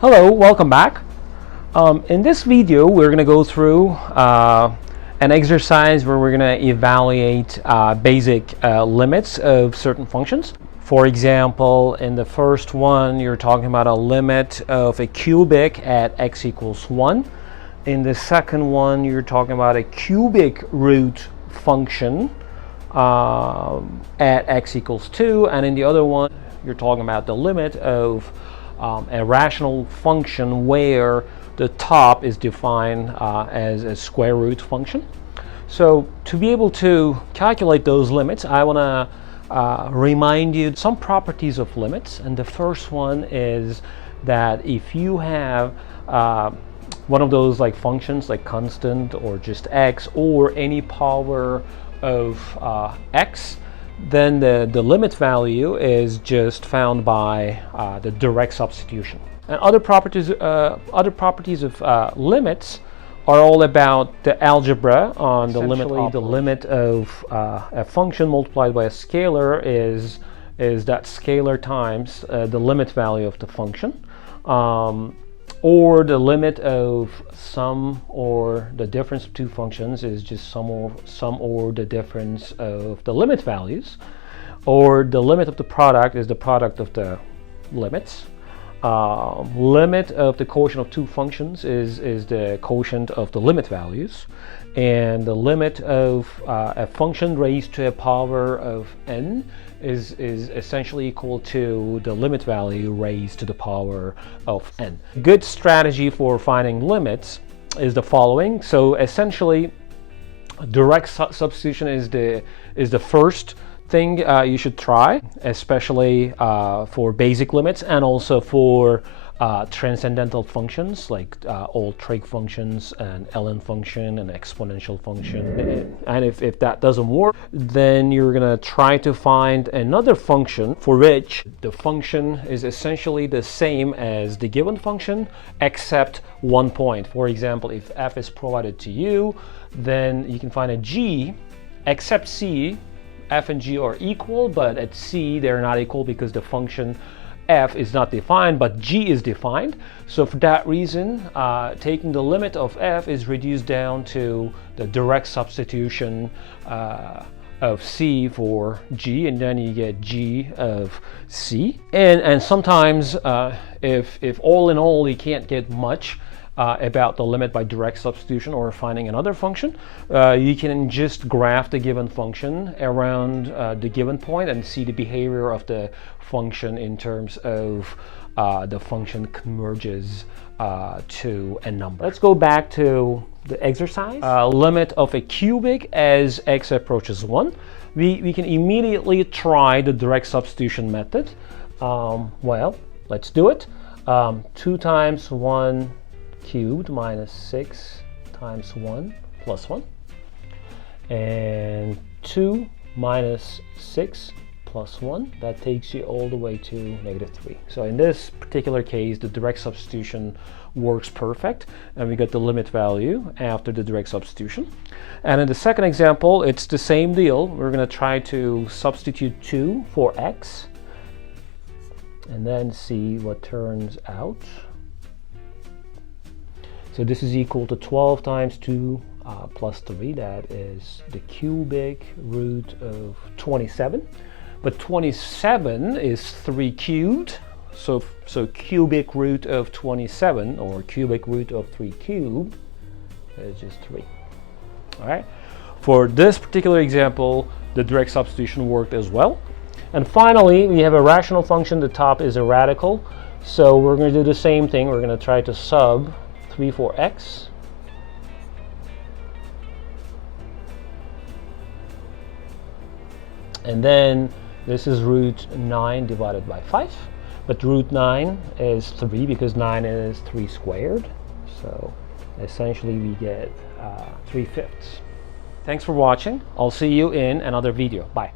Hello, welcome back. In this video, we're going to go through an exercise where we're going to evaluate basic limits of certain functions. For example, in the first one, you're talking about a limit of a cubic at x equals 1. In the second one, you're talking about a cubic root function at x equals 2. And in the other one, you're talking about the limit of a rational function where the top is defined as a square root function. So to be able to calculate those limits, I want to remind you some properties of limits. And the first one is that if you have one of those like functions like constant or just x or any power of x, then the limit value is just found by the direct substitution. And other properties of limits are all about the algebra on the limit operation. The limit of a function multiplied by a scalar is that scalar times the limit value of the function. Or the limit of sum or the difference of two functions is just sum or the difference of the limit values. Or the limit of the product is the product of the limits. Limit of the quotient of two functions is the quotient of the limit values. And the limit of a function raised to a power of n is essentially equal to the limit value raised to the power of n. A good strategy for finding limits is the following. So essentially, direct substitution is the first thing you should try, especially for basic limits and also for transcendental functions like all trig functions and ln function and exponential function. And if that doesn't work, then you're going to try to find another function for which the function is essentially the same as the given function except one point. For example, if f is provided to you, then you can find a g except c. F and g are equal, but at c they're not equal because the function f is not defined, but g is defined. So for that reason, taking the limit of f is reduced down to the direct substitution of c for g, and then you get g of c. And sometimes, if all in all you can't get much about the limit by direct substitution or finding another function, you can just graph the given function around the given point and see the behavior of the function in terms of the function converges to a number. Let's go back to the exercise. Limit of a cubic as x approaches 1. We can immediately try the direct substitution method. Well, let's do it. 2 times 1 cubed minus 6 times 1 plus 1, and 2 minus 6 plus 1, that takes you all the way to -3. So in this particular case, the direct substitution works perfect, and we get the limit value after the direct substitution. And in the second example, it's the same deal. We're going to try to substitute 2 for x and then see what turns out. So this is equal to 12 times 2 plus 3. That is the cubic root of 27. But 27 is 3 cubed. So cubic root of 27 or cubic root of 3 cubed is just 3. All right. For this particular example, the direct substitution worked as well. And finally, we have a rational function. The top is a radical. So we're going to do the same thing. We're going to try to sub 3 for x, and then this is root 9 divided by 5, but root 9 is 3 because 9 is 3 squared, so essentially we get 3/5. Thanks for watching. I'll see you in another video. Bye.